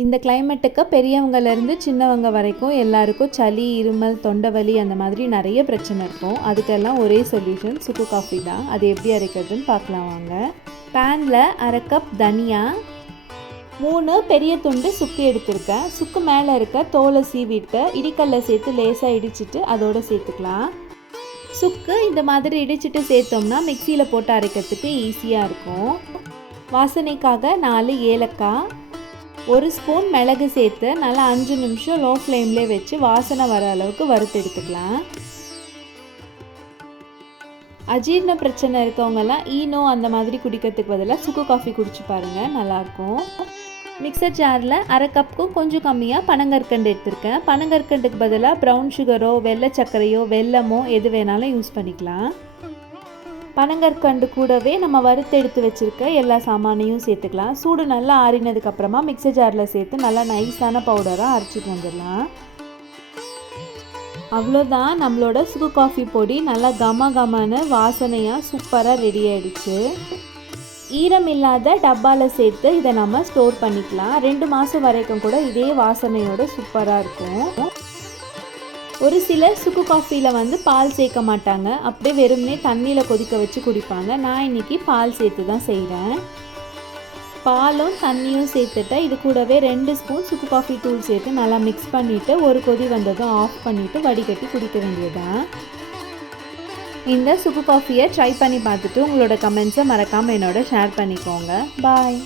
இந்த கிளைமேட்டுக்கு பெரியவங்கலேருந்து சின்னவங்க வரைக்கும் எல்லாருக்கும் சளி இருமல் தொண்டை வலி அந்த மாதிரி நிறைய பிரச்சனை இருக்கும். அதுக்கெல்லாம் ஒரே சொல்யூஷன் சுக்கு காஃபி தான். அது எப்படி அரைக்கிறதுன்னு பார்க்கலாம் வாங்க. பேனில் அரை கப் தனியா மூணு பெரிய துண்டு சுக்கு எடுத்திருக்கேன். சுக்கு மேலே இருக்க தோலை சீவிட்டு இடிக்கல்ல சேர்த்து லேசாக இடிச்சிட்டு அதோட சேர்த்துக்கலாம். சுக்கு இந்த மாதிரி இடிச்சிட்டு சேர்த்தோம்னா மிக்சியில் போட்டு அரைக்கிறதுக்கு ஈஸியாக இருக்கும். வாசனைக்காக நாலு ஏலக்காய் ஒரு ஸ்பூன் மிளகு சேர்த்து நல்லா அஞ்சு நிமிஷம் லோ ஃப்ளேம்லேயே வச்சு வாசனை வர அளவுக்கு வறுத்து எடுத்துக்கலாம். அஜீர்ண பிரச்சனை இருக்கவங்கெல்லாம் ஈனோ அந்த மாதிரி குடிக்கிறதுக்கு பதிலாக சுக்கு காஃபி குடிச்சு பாருங்கள் நல்லாயிருக்கும். மிக்சர் ஜாரில் அரை கப்புக்கும் கொஞ்சம் கம்மியாக பனங்கற்கண்டு எடுத்திருக்கேன். பனங்கற்கண்டுக்கு பதிலாக ப்ரௌன் சுகரோ வெள்ளை சர்க்கரையோ வெல்லமோ எது வேணாலும் யூஸ் பண்ணிக்கலாம். பனங்கற்கண்டு கூடவே நம்ம வறுத்தெடுத்து வச்சுருக்க எல்லா சாமானையும் சேர்த்துக்கலாம். சூடு நல்லா ஆறினதுக்கப்புறமா மிக்சர் ஜாரில் சேர்த்து நல்லா நைஸான பவுடராக அரைச்சிட்டு வந்துடலாம். அவ்வளோதான் நம்மளோட சுகு காஃபி பொடி. நல்லா கம கமான வாசனையாக சூப்பராக ரெடி ஆயிடுச்சு. ஈரம் இல்லாத டப்பாவில் சேர்த்து இதை நம்ம ஸ்டோர் பண்ணிக்கலாம். ரெண்டு மாதம் வரைக்கும் கூட இதே வாசனையோட சூப்பராக இருக்கும். ஒரு சிலர் சுக்கு காஃபியில் வந்து பால் சேர்க்க மாட்டாங்க. அப்படியே வெறுமனே தண்ணியில் கொதிக்க வச்சு குடிப்பாங்க. நான் இன்னைக்கு பால் சேர்த்து தான் செய்கிறேன் பாலும் தண்ணியும் சேர்த்துட்டு இது கூடவே ரெண்டு ஸ்பூன் சுக்கு காஃபி தூள் சேர்த்து நல்லா மிக்ஸ் பண்ணிவிட்டு ஒரு கொதி வந்ததும் ஆஃப் பண்ணிவிட்டு வடிகட்டி குடிக்க வேண்டியதுதான். இந்த சுக்கு காஃபியை ட்ரை பண்ணி பார்த்துட்டு உங்களோட கமெண்ட்ஸை மறக்காமல் என்னோட ஷேர் பண்ணிக்கோங்க. பாய்